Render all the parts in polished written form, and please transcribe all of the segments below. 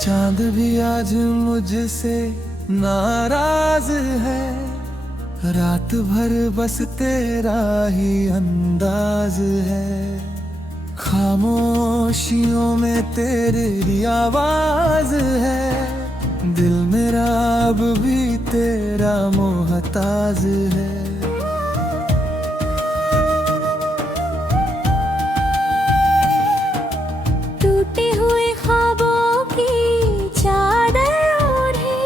चांद भी आज मुझसे नाराज है, रात भर बस तेरा ही अंदाज है। खामोशियों में तेरी आवाज है, दिल मेरा अब भी तेरा मोहताज है। टूटे हुए ख्वाबों की चादर ओढ़े,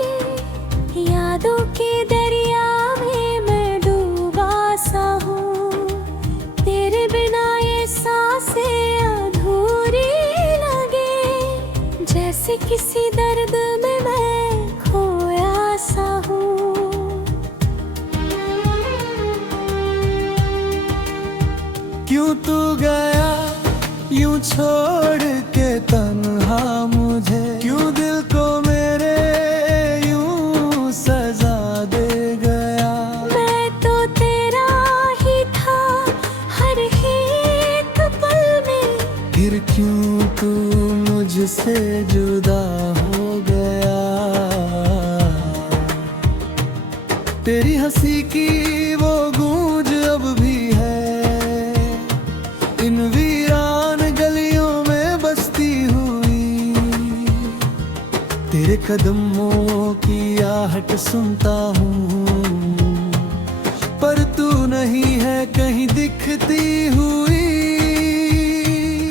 यादों के दरिया में मैं डूबा सा हूँ। तेरे बिना ये सांसें अधूरी लगे, जैसे किसी दर्द में मैं खोया सा हूँ। क्यों तू गया यूं छोड़ के तन्हा मुझे, क्यों दिल को मेरे यूं सजा दे गया। मैं तो तेरा ही था हर एक पल में, फिर क्यों तू मुझसे जुदा हो गया। तेरी हंसी की वो गूंज अब भी है, इन वीरान गलियों में बसती हुई। तेरे कदमों की आहट सुनता हूँ, पर तू नहीं है कहीं दिखती हुई।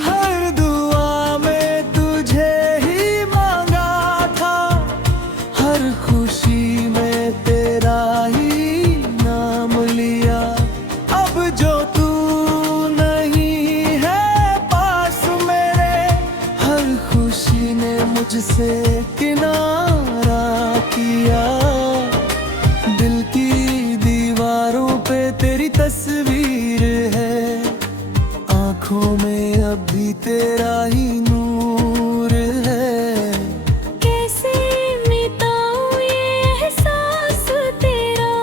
हर दुआ में तुझे ही मांगा था, हर खुशी में तेरा ही नाम लिया। अब जो तू नहीं है पास मेरे, हर खुशी ने मुझसे किनारा किया। दिल की दीवारों पे तेरी तस्वीर है, आंखों में अब भी तेरा ही नूर है। कैसे मिटाऊं ये एहसास तेरा,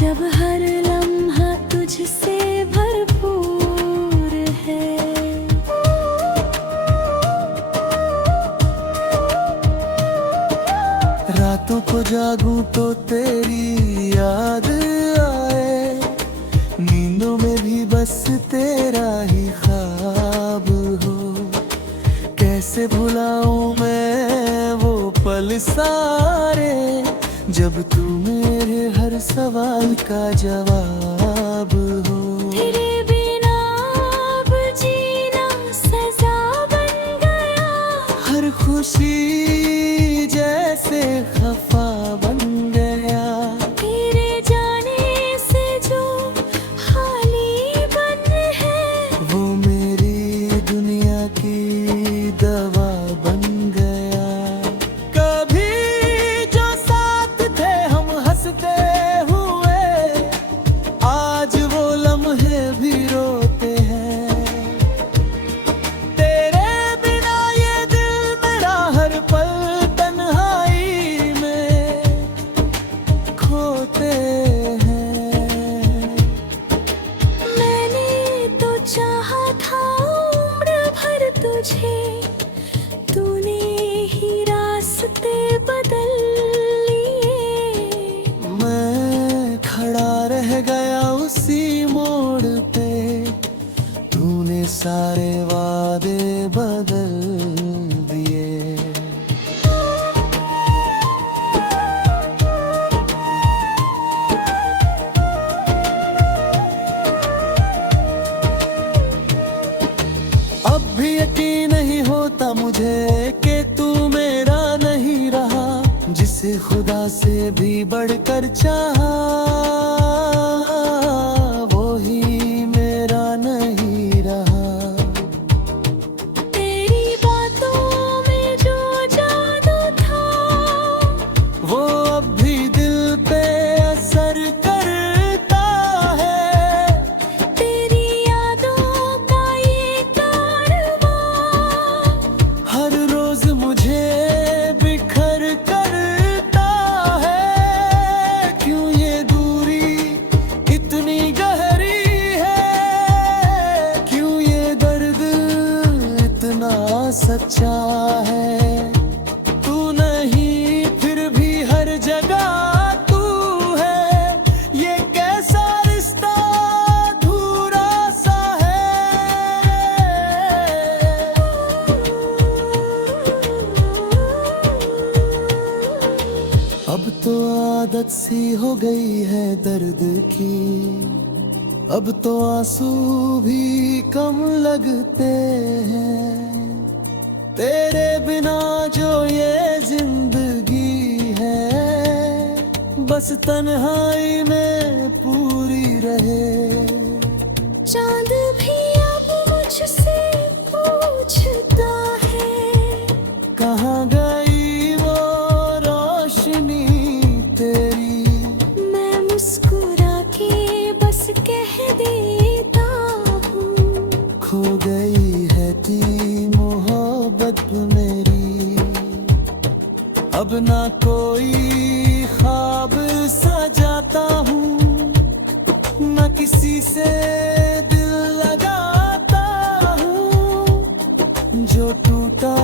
जब हर लम्हा तुझसे भरपूर है। रातों को जागूं तो तेरी याद आए, नींदों में भी बस तेरा ही ख्वाब हो। कैसे भुलाऊं मैं वो पल सारे, जब तू मेरे हर सवाल का जवाब हो। तेरे बिना अब जीना सजा बन गया, हर खुशी जैसे खफा बन गया। तेरे जाने से जो खाली बन है, वो मेरी दुनिया की दवा बन गया। कभी जो साथ थे हम हंसते हुए, आज वो लम्हे भी रोते हैं। तेरे बिना ये दिल मेरा हर पल तन्हाई में खोते हैं। मैंने तो चाहा था उम्र भर तुझे, तूने ही रास्ते बदल लिए। मैं खड़ा रह गया उसी मोड़ पे, तूने सारे वादे बदल दिए। अब भी यकीन नहीं होता मुझे कि तू मेरा नहीं रहा, जिसे खुदा से भी बढ़कर चाहा, वो ही मेरा नहीं रहा। तेरी बातों में जो जादू था, वो अब भी दिल पे असर करता है। तेरी यादों का ये कारवां, हर रोज मुझे बिखर करता है। क्यों ये दूरी अब तो आंसू भी कम लगते हैं, तेरे बिना जो ये जिंदगी है बस तन्हाई में पूरी रहे। चांद भी अब मुझसे पूछता है, कहाँ गई वो रोशनी तेरी। मैं मुस्कुरा के बस कह देता हूँ, खो गई है थी मोहब्बत मेरी। अब ना कोई ख्वाब सजाता हूँ, न किसी से दिल लगाता हूँ। जो टूटा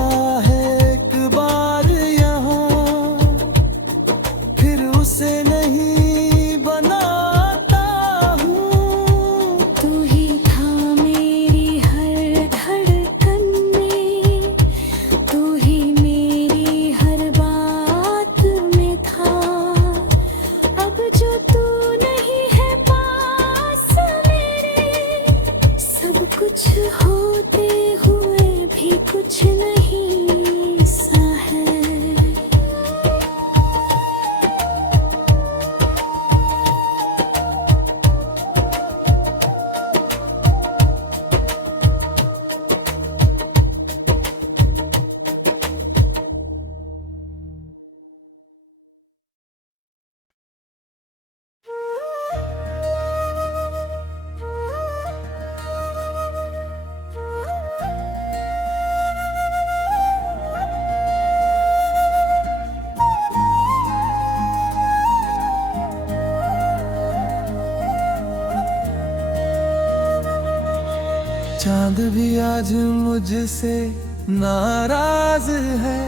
है एक बार यहाँ, फिर उसे नहीं बनाता हूँ। तू ही था मेरी हर धड़कन में, तू ही मेरी हर बात में था। अब जो तू नहीं है पास मेरे, सब कुछ होते हुए भी कुछ नहीं सा है। चांद भी आज मुझसे नाराज है,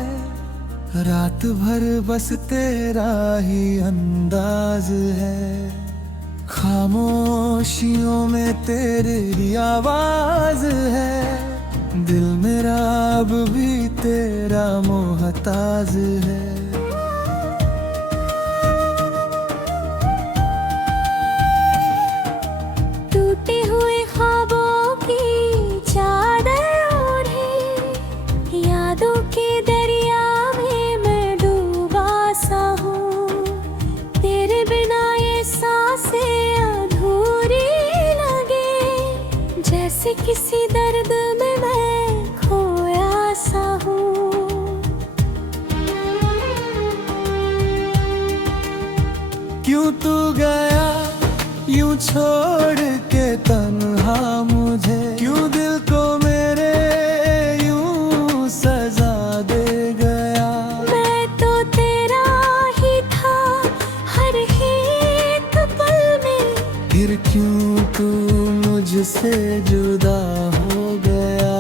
रात भर बस तेरा ही अंदाज है। खामोशियों में तेरी आवाज है, दिल मेरा अब भी तेरा मोहताज है। टूटे हुए ख्वाबों की चादर ओढ़े, यादों के दरिया में मैं डूबा सा हूँ। तेरे बिना ये सांसें अधूरी लगे, जैसे किसी दर्द में मैं खोया सा हूँ। क्यों तू गया यूं छोड़ के तन्हा मुझे, क्यों दिल को मेरे यूं सजा दे गया। मैं तो तेरा ही था हर एक पल में, फिर क्यों तू मुझसे जुदा हो गया।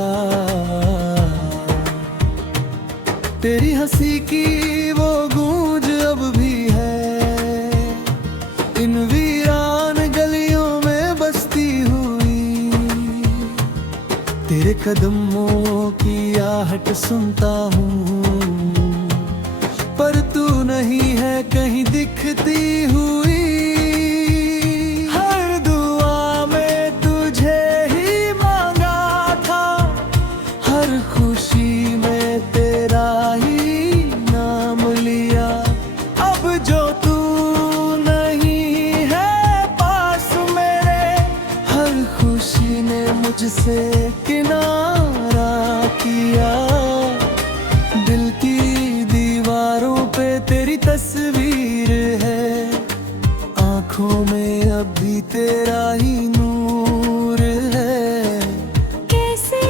तेरी हंसी की वो गूंज अब भी है, इन वीरान गलियों में बसती हुई। तेरे कदमों की आहट सुनता हूँ, पर तू नहीं है कहीं दिखती हुई। हर दुआ में तुझे ही मांगा था, हर खुशी में तेरा ही नाम लिया। अब जो तू नहीं है पास मेरे, हर खुशी ने मुझसे किनारा किया। दिल की दीवारों पे तेरी तस्वीर है, आंखों में अब भी तेरा ही नूर है। कैसे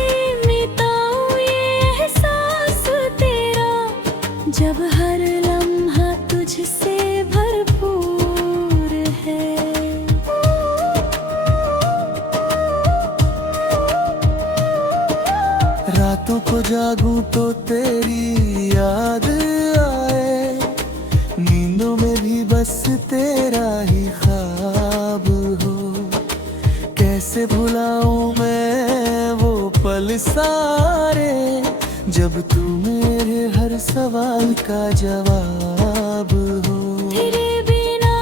मिटाऊं ये एहसास तेरा, जब हर लम्हा तुझसे भरपूर है। रातों को जागूं तो तेरी याद आए, नींदों में भी बस तेरा ही ख्वाब हो। कैसे भुलाऊं मैं वो पल सारे, जब तू मेरे हर सवाल का जवाब हो। तेरे बिना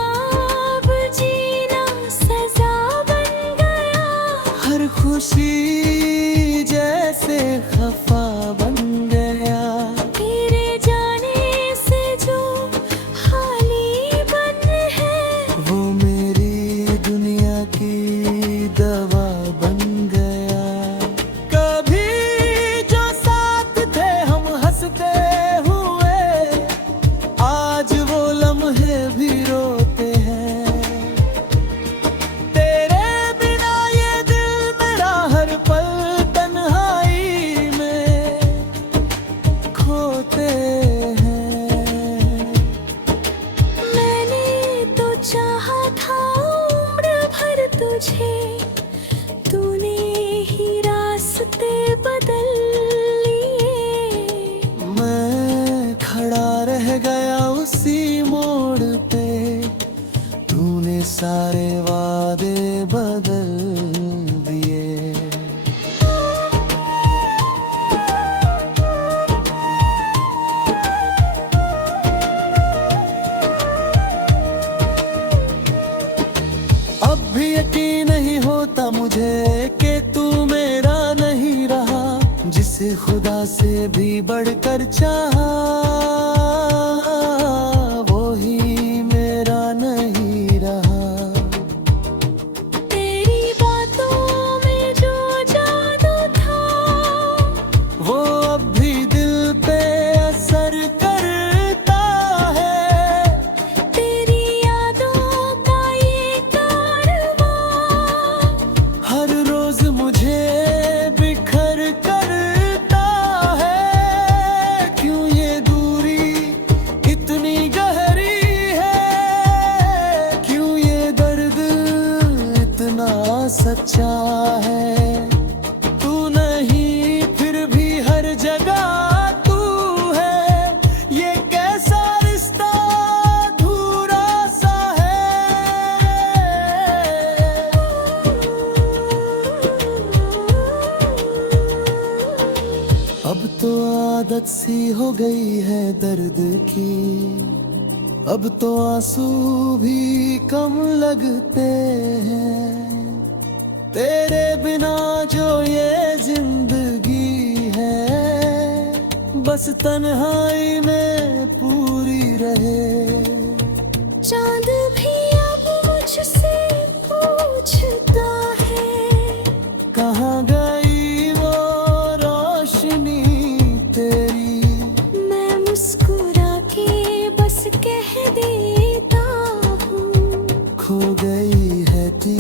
अब जीना सजा बन गया। खुशी जैसे खफा बन गया। तेरे जाने से जो खाली बन है, वो मेरी दुनिया की दवा बन गया। कभी जो साथ थे हम हंसते हुए, आज वो लम्हे भी रोते हैं। तेरे बिना ये दिल मेरा हर पल तन्हाई में खोते हैं। मैंने तो चाहा था उम्र भर तुझे, तूने ही रास्ते बदल लिए। मैं खड़ा रह गया उसी मोड़ पे, तूने सारे वादे बदल दिए। अब भी यकीन नहीं होता मुझे कि तू मेरा नहीं रहा, जिसे खुदा से भी बढ़कर चाहा, वो ही मेरा नहीं रहा। तेरी बातों में जो जादू था, वो अब भी दिल पे असर करता है। तेरी यादों का ये कारवां हर रोज मुझे बिखर करता है। क्यों ये दूरी इतनी गहरी है, क्यों ये दर्द इतना सच्चा है। तू नहीं फिर भी हर जगह तू है, ये कैसा रिश्ता अधूरा सा है। अब तो आदत सी हो गई है दर्द की, अब तो आंसू भी कम लगते हैं। तेरे बिना जो ये जिंदगी है, बस तन्हाई में पूरी रहे। चांद भी अब मुझसे पूछता है, कहाँ गई वो रोशनी तेरी। मैं मुस्कुरा के बस कह देता हूँ, खो गई है थी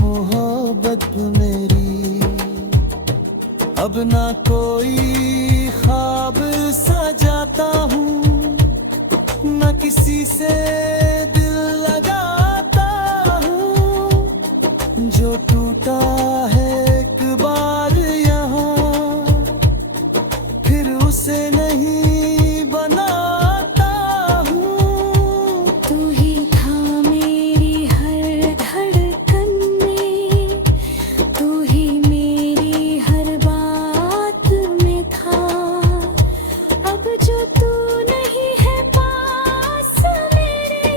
मोहब्बत मेरी। अब ना कोई ख्वाब सजाता हूँ, न किसी से दिल लगाता हूँ। जो टूटा है एक बार यहाँ, फिर उसे नहीं बनाता हूँ। तू ही था मेरी हर धड़कन में, तू ही मेरी हर बात में था। अब जो तू नहीं है पास मेरे,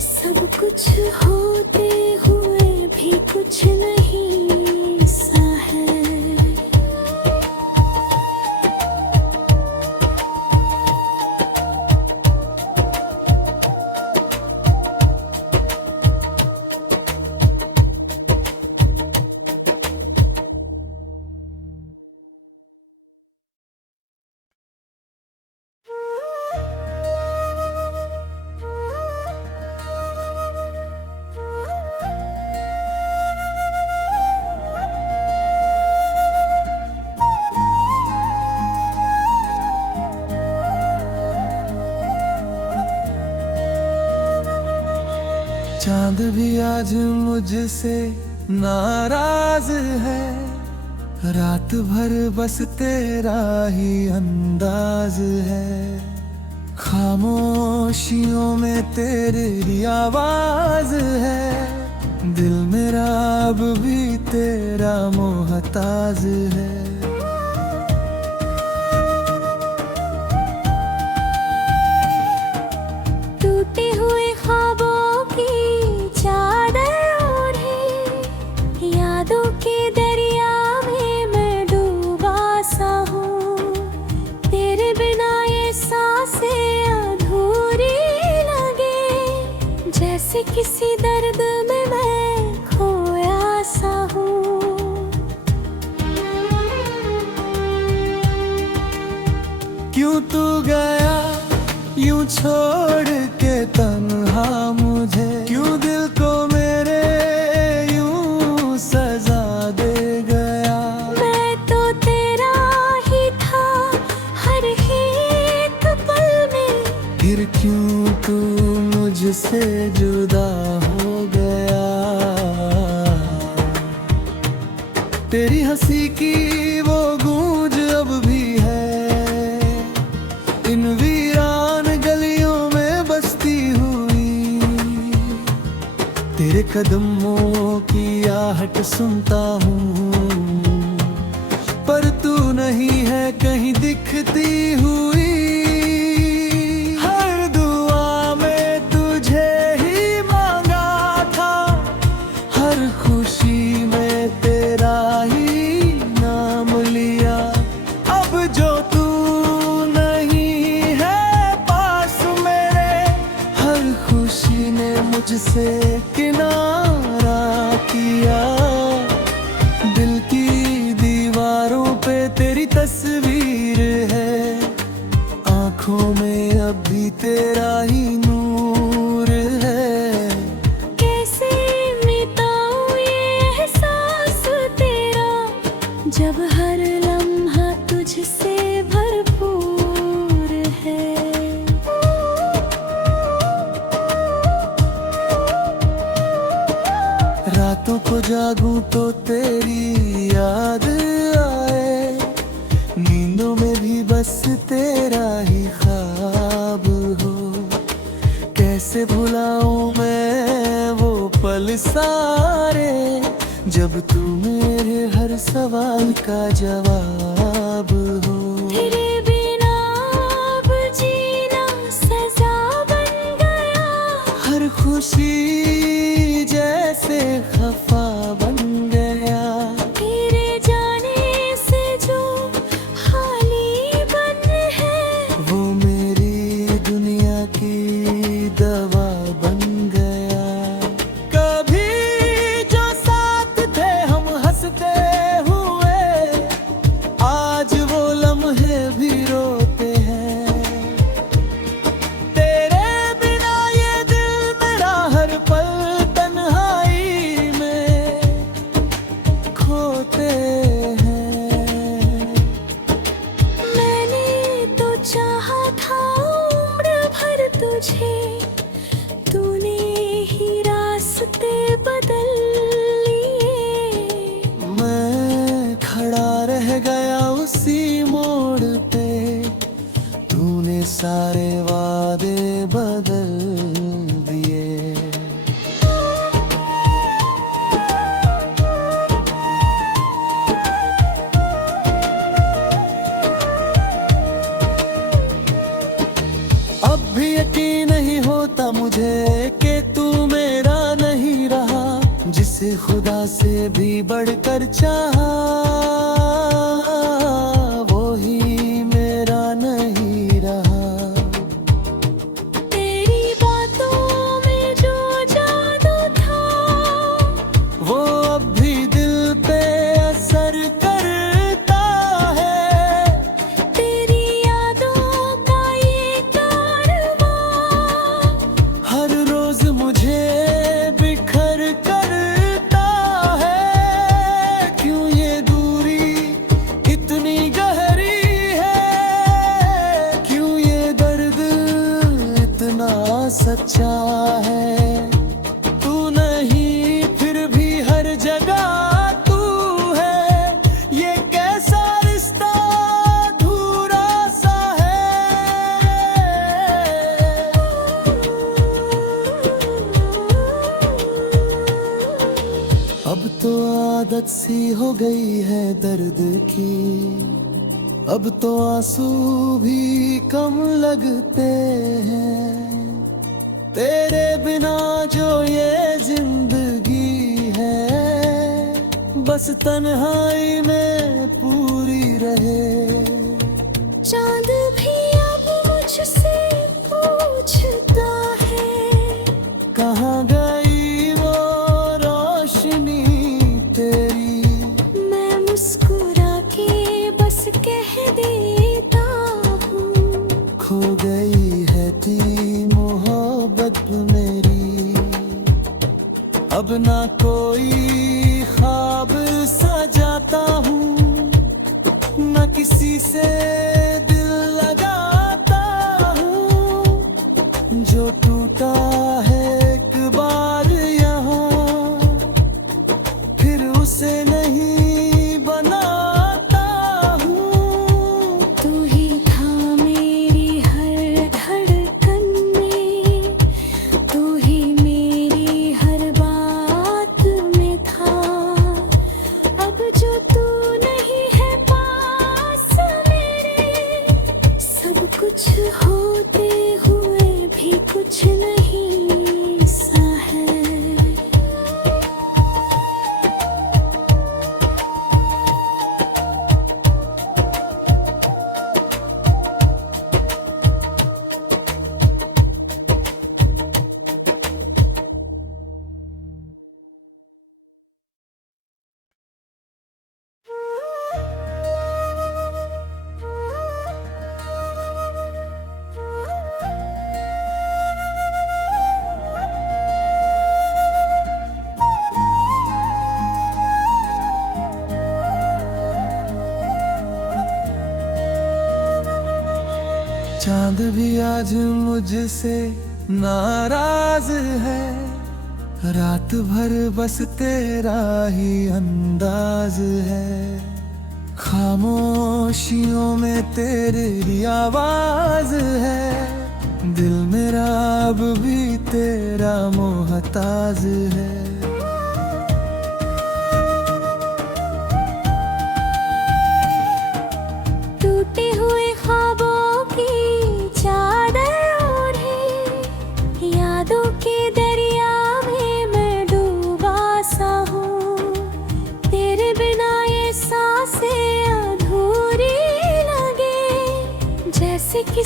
सब कुछ होते हुए भी कुछ नहीं सा है। चांद भी आज मुझसे नाराज है, रात भर बस तेरा ही अंदाज है। खामोशियों में तेरी आवाज है, दिल मेरा अब भी तेरा मोहताज है। टूटे हुए ख्वाबों की चादर ओढ़े, यादों के किसी दर्द में मैं खोया सा हूँ। क्यों तू गया यूं छोड़ के तन्हा मुझे, क्यों दिल को मेरे यूं सजा दे गया। मैं तो तेरा ही था हर एक पल में, फिर क्यों तू मुझसे जुदा हो गया। तेरी हंसी की वो गूंज अब भी है इन वीरान गलियों में बसती हुई। तेरे कदमों की आहट सुनता हूँ, पर तू नहीं है कहीं दिखती हुई। हर दुआ में तुझे ही मांगा था, हर खुशी में तेरा ही नाम लिया। अब जो तू नहीं है पास मेरे, हर खुशी ने मुझसे किनारा किया। दिल की दीवारों पे तेरी तस्वीर है, आंखों में अब भी तेरा ही नूर है। कैसे मिटाऊं ये एहसास तेरा, जब हर लम्हा तुझसे भरपूर है। रातों को जागूं तो तेरी याद आए, नींदों में भी बस तेरा ही ख्वाब हो। कैसे भुलाऊं मैं वो पल सारे, जब तू मेरे हर सवाल का जवाब हो। तेरे बिना अब जीना सजा बन गया, हर खुशी जैसे खफा बन गया। तेरे जाने से जो खाली बन है, वो मेरी दुनिया की दवा बन गया। कभी जो साथ थे हम हंसते हुए, आज वो लम्हे भी रोते हैं। तेरे बिना ये दिल मेरा हर पल तन्हाई में खोते हैं। मैंने तो चाहा था उम्र भर तुझे, तूने ही रास्ते बदल लिए। मैं खड़ा रह गया उसी मोड़ पे, तूने सारे वादे बदल दिए। अब भी यकीन नहीं होता मुझे कि तू मेरा नहीं रहा, जिसे खुदा से भी बढ़कर चाहा वो ही मेरा नहीं रहा। तेरी बातों में जो जादू था, वो अब भी दिल पे असर करता है। तेरी यादों का ये कारवां, हर रोज मुझे बिखर करता है। क्यों ये दूरी इतनी गहरी है, क्यों ये दर्द इतना सच्चा है। तू नहीं फिर भी हर जगह तू है, ये कैसा रिश्ता अधूरा सा है। अब तो आदत सी हो गई है दर्द की, अब तो आंसू भी कम लगते हैं। तेरे बिना जो ये जिंदगी है, बस तन्हाई में पूरी रहे। चांद भी अब मुझसे पूछता है, कहाँ गए चांद भी आज मुझसे नाराज है, रात भर बस तेरा ही अंदाज है। खामोशियों में तेरी आवाज है, दिल मेरा अब भी तेरा मोहताज है। टूटे हुए ख्वाबों की चादर ओढ़े, यादों के दरिया में मैं डूबा सा हूँ। तेरे बिना ये सांसें अधूरी लगे, जैसे कि